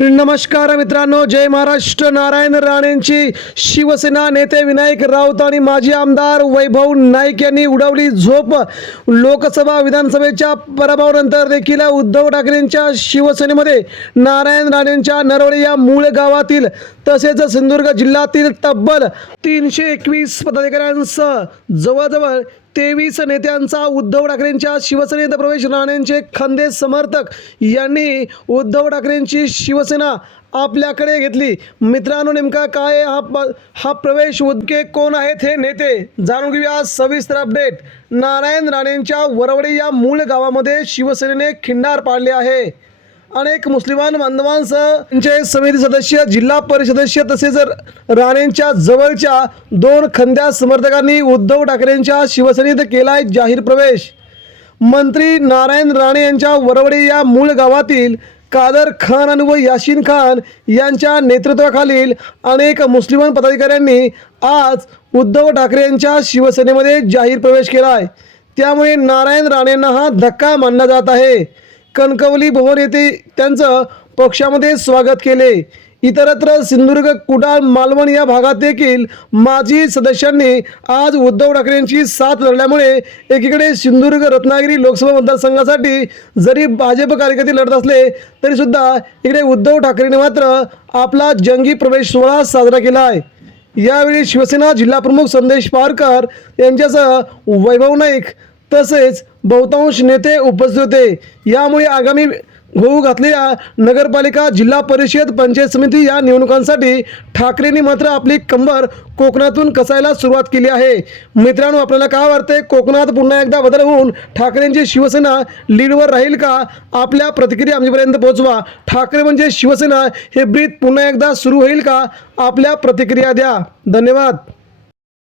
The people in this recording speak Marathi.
नमस्कार मित्रांनो जय महाराष्ट्र. नारायण राणेंची शिवसेना नेते विनायक राऊत आणि माजी आमदार वैभव नाईक यांनी उडवली झोप. लोकसभा विधानसभेच्या पराभवानंतर देखील उद्धव ठाकरेंच्या शिवसेनेमध्ये नारायण राणेंच्या नरवडे या मूळ गावातील तसेच सिंधुदुर्ग जिल्ह्यातील तब्बल तीनशे एकवीस पदाधिकाऱ्यांसह जवळजवळ तेवीस नेत्यांचा उद्धव ठाकरेंच्या शिवसेनेत प्रवेश राणेंचे खंदे समर्थक यांनी उद्धव ठाकरेंची शिवसेना आपल्याकडे घेतली. मित्रांनो नेमका काय हा प हा प्रवेश? उदके कोण आहेत हे नेते? जाणून घेऊया सविस्तर अपडेट. नारायण राणेंच्या वरवडे या मूळ गावामध्ये शिवसेनेने खिंडार पाडले आहे. अनेक मुस्लिमान बांधवांसह पंचायत समिती सदस्य जिल्हा परिषद सदस्य तसेच राणेंच्या जवळच्या दोन खंद्या समर्थकांनी उद्धव ठाकरेंच्या शिवसेनेत केलाय जाहीर प्रवेश. मंत्री नारायण राणे यांच्या वरवडे या मूळ गावातील कादर खान आणि व याशीन खान यांच्या नेतृत्वाखालील अनेक मुस्लिमान पदाधिकाऱ्यांनी आज उद्धव ठाकरे यांच्या शिवसेनेमध्ये जाहीर प्रवेश केला आहे त्यामुळे नारायण राणेंना हा धक्का मानला जात आहे. कणकवली भवन येथे त्यांचं पक्षामध्ये स्वागत केले. इतरत्र सिंधुदुर्ग कुडाळ मालवण या भागात देखील माजी सदस्यांनी आज उद्धव ठाकरेंची साथ लढल्यामुळे एकीकडे सिंधुदुर्ग रत्नागिरी लोकसभा मतदारसंघासाठी जरी भाजप कार्यकर्ते लढत असले तरीसुद्धा इकडे उद्धव ठाकरेंनी मात्र आपला जंगी प्रवेश सोहळा साजरा केला आहे. यावेळी शिवसेना जिल्हाप्रमुख संदेश पारकर यांच्यासह वैभव नाईक तसेच बहुतांश नेते उपस्थित होते. यामुळे आगामी होऊ घातलेल्या नगरपालिका जिल्हा परिषद पंचायत समिती या निवडणुकांसाठी ठाकरेंनी मात्र आपली कंबर कोकणातून कसायला सुरुवात केली आहे. मित्रांनो आपल्याला काय वाटते कोकणात पुन्हा एकदा बदल होऊन ठाकरेंची शिवसेना लीडवर राहील का? आपल्या प्रतिक्रिया आमच्यापर्यंत पोहोचवा. ठाकरे म्हणजे शिवसेना हे ब्रीद पुन्हा एकदा सुरू होईल का? आपल्या प्रतिक्रिया द्या. धन्यवाद.